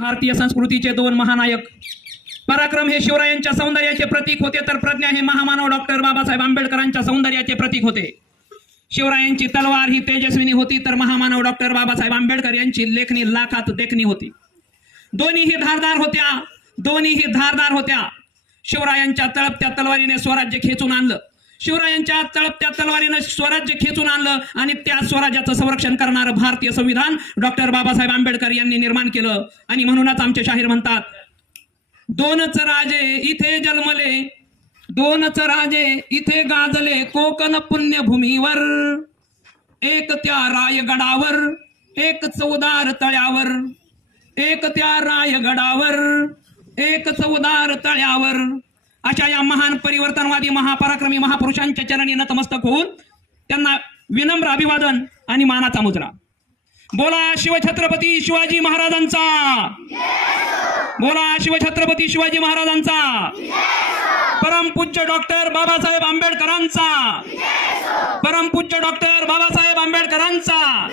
भारतीय संस्कृतीचे दोन महानायक. पराक्रम हे शिवरायांच्या सौंदर्याचे प्रतीक होते तर प्रज्ञा हे महामानव डॉक्टर बाबासाहेब आंबेडकरांच्या सौंदर्याचे प्रतीक होते. शिवरायांची तलवार ही तेजस्विनी होती तर महामानव डॉक्टर बाबासाहेब आंबेडकर यांची लेखणी लाखात देखणी होती. दोन्हीही धारदार होत्या दोन्हीही धारदार होत्या. शिवरायांच्या तळपत्या तलवारीने स्वराज्य खेचून आणलं. शिवरायांच्या तळपत्या तलवारीनं स्वराज्य खेचून आणलं आणि त्या स्वराज्याचं संरक्षण करणारं भारतीय संविधान. डॉक्टर बाबासाहेब आंबेडकर यांनी निर्माण केलं. आणि म्हणूनच आमचे शाहीर म्हणतात दोनच राजे इथे जन्मले दोनच राजे इथे गाजले कोकण पुण्यभूमीवर. एक त्या रायगडावर एक चौदार तळ्यावर. एक त्या रायगडावर एक चौदार तळ्यावर. अशा या महान परिवर्तनवादी महापराक्रमी महापुरुषांच्या चरणी नतमस्तक होऊन त्यांना विनम्र अभिवादन आणि मानाचा मुद्रा. बोला शिवछत्रपती शिवाजी महाराजांचा. बोला शिवछत्रपती शिवाजी महाराजांचा. परमपूज्य डॉक्टर बाबासाहेब आंबेडकरांचा. परमपूज्य डॉक्टर बाबासाहेब आंबेडकरांचा.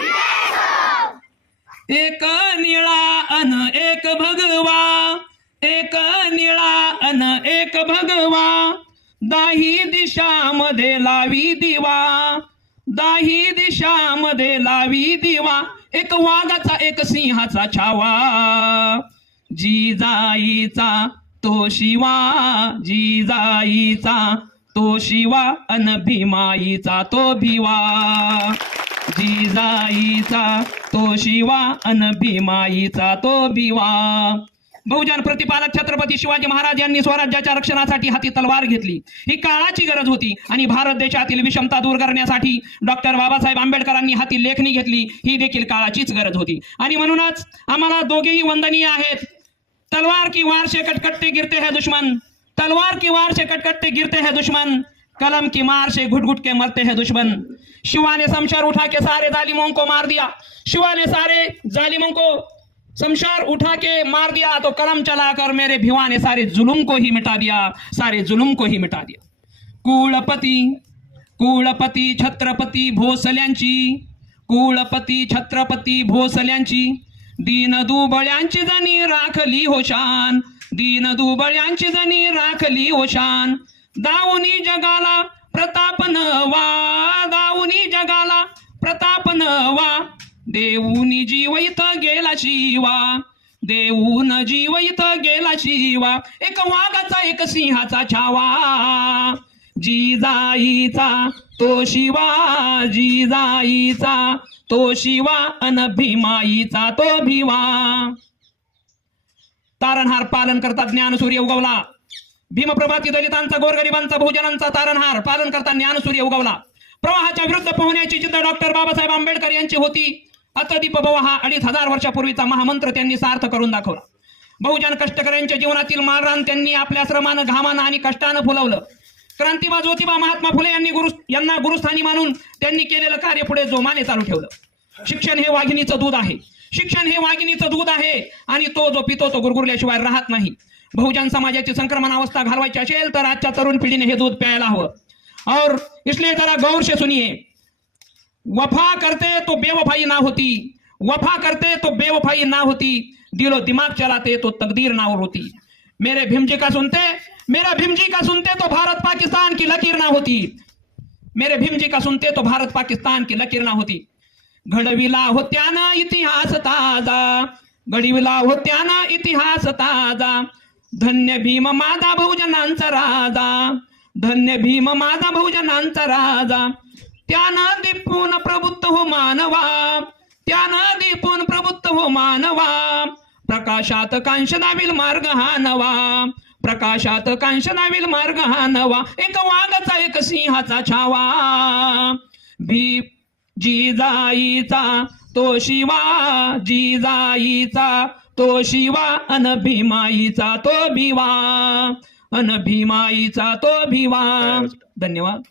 एक निळा अन एक भगवा. एक निळा अन एक भगवा. दाही दिशामध्ये लावी दिवा. दाही दिशामध्ये लावी दिवा. एक वाघाचा एक सिंहाचा छावा. जिजाईचा तो शिवा. जिजाईचा तो शिवा. अन भीमाईचा तो भिवा. जिजाईचा तो शिवा. अन भीमाईचा तो भिवा. बहुजन प्रतिपालक छत्रपती शिवाजी महाराज यांनी स्वराज्याच्या रक्षणासाठी हाती तलवार घेतली. ही काळाची गरज होती आणि भारत देशातील विषमता दूर करण्यासाठी डॉक्टर बाबासाहेब आंबेडकरांनी हाती लेखणी घेतली. ही देखील काळाचीच गरज होती. आणि म्हणूनच आम्हाला दोघेही वंदनीय आहेत. तलवार की वार से कटकटते गिरते है दुश्मन. तलवार की वार से कटकटते गिरते है दुश्मन. कलम की मार से घुट घुट के मरते हैं दुश्मन. शिवा ने शमशार उठा के सारे जालिमों को मार दिया. शिवा ने सारे जालिमों को शमशार उठा के मार दिया तो कलम चलाकर मेरे भिवा ने सारे जुलुम को ही मिटा दिया सारे जुलुम को ही मिटा दिया। कुळपती कुळपती छत्रपती भोसल्यांची कुळपती छत्रपती भोसल्यांची दीन दुबळ्यांची जणी राखली होशान दीन दुबळ्यांची जणी राखली होशान दावणी जगाला प्रताप नवा दावणी जगाला प्रताप नवा देऊनी जीव इथं गेला शिवा देऊन जीव इथं गेला शिवा एक वाघाचा एक सिंहाचा छावा. जिजाईचा तो शिवा. जिजाईचा तो शिवा. अन भीमाईचा तो भीमा तारणहार पालन करता ज्ञानसूर्य उगवला. भीमप्रभाती दलितांचा गोरगरिबांचा बहुजनांचा तारणहार पालन करता ज्ञानसूर्य उगवला. प्रवाहाच्या विरुद्ध पोहण्याची चिंता डॉक्टर बाबासाहेब आंबेडकर यांची होती. अतदीप भव हा अडीच हजार वर्षापूर्वीचा महामंत्र त्यांनी सार्थ करून दाखवला. बहुजन कष्टकऱ्यांच्या जीवनातील मालरान त्यांनी आपल्या श्रमानं घामानं आणि कष्टानं फुलवलं. क्रांतिबा ज्योतिबा महात्मा फुले यांनी गुरु यांना गुरुस्थानी मानून त्यांनी केलेलं कार्य पुढे जोमाने चालू ठेवलं. शिक्षण हे वाघिणीचं दूध आहे. शिक्षण हे वाघिणीचं दूध आहे आणि तो जो पितो तो गुरगुरल्याशिवाय राहत नाही. बहुजन समाजाची संक्रमण अवस्था घालवायची असेल तर आजच्या तरुण पिढीने हे दूध प्यायला हवं. और इसलिए जरा गौर से सुनिए वफा करते तो बेवफाई ना होती। वफा करते तो बेवफाई ना होती। दिलो दिमाग चलाते तो तकदीर ना होती। मेरे भीमजी का सुनते मेरा भीमजी का सुनते तो भारत पाकिस्तान की लकीर ना होती। मेरे भीमजी का सुनते तो भारत पाकिस्तान की लकीर ना होती। घडविला होत्याना इतिहास ताजा घडविला होत्याना इतिहास ताजा। धन्य भीम माझा बहुजनांचा राजा धन्य भीम माझा बहुजनांचा राजा। त्यानं दीपून प्रभुत्व हो मानवा. त्यानं दीपून प्रभुत्व हो मानवा. प्रकाशात कांश दाविल मार्ग हा नवा. प्रकाशात कांश दाविल मार्ग हा नवा. एक वाघाचा एक सिंहाचा छावा. भी जिजाईचा तो शिवा. जिजाईचा तो शिवा. अन भीमाईचा तो भिवा. अन भीमाईचा तो भिवा. धन्यवाद.